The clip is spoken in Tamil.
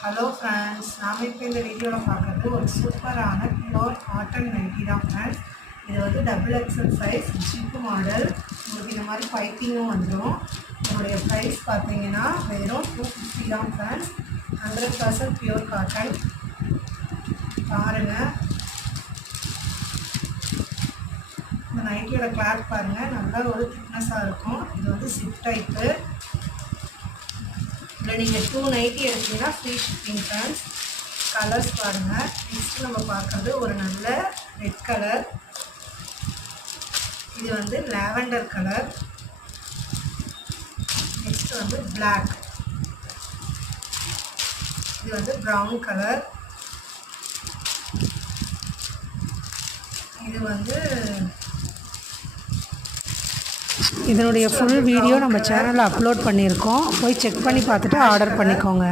ஹலோ ஃப்ரெண்ட்ஸ், நாம் இப்போ இந்த வீடியோவில் பார்க்குறது ஒரு சூப்பரான பியோர் காட்டன் நைட்டி தான் ஃப்ரெண்ட்ஸ். இது வந்து double XL size zip model. உங்களுக்கு இந்த மாதிரி பைப்பிங்கும் வந்துடும். இதனுடைய ப்ரைஸ் பார்த்தீங்கன்னா வெறும் 250 தான் ஃப்ரெண்ட்ஸ். 100% pure cotton. பாருங்கள், இந்த நைட்டியோட கிளாத் பாருங்கள், நல்லா ஒரு திக்னஸாக இருக்கும். இது வந்து சிப் டைப்பு. இதில் நீங்கள் 2 நைட்டி எடுத்தீங்கன்னா ஃப்ரீ ஷிப்பிங் ஃப்ரெண்ட்ஸ். கலர்ஸ் பாருங்கள். நெக்ஸ்ட்டு நம்ம பார்க்குறது ஒரு நல்ல ரெட் கலர், இது வந்து லாவெண்டர் கலர், நெக்ஸ்ட்டு வந்து பிளாக், இது வந்து ப்ரௌன் கலர், இது வந்து இதனுடைய ஃபுல் வீடியோ நம்ம சேனலில் அப்லோட் பண்ணியிருக்கோம். போய் செக் பண்ணி பார்த்துட்டு ஆர்டர் பண்ணிக்கோங்க.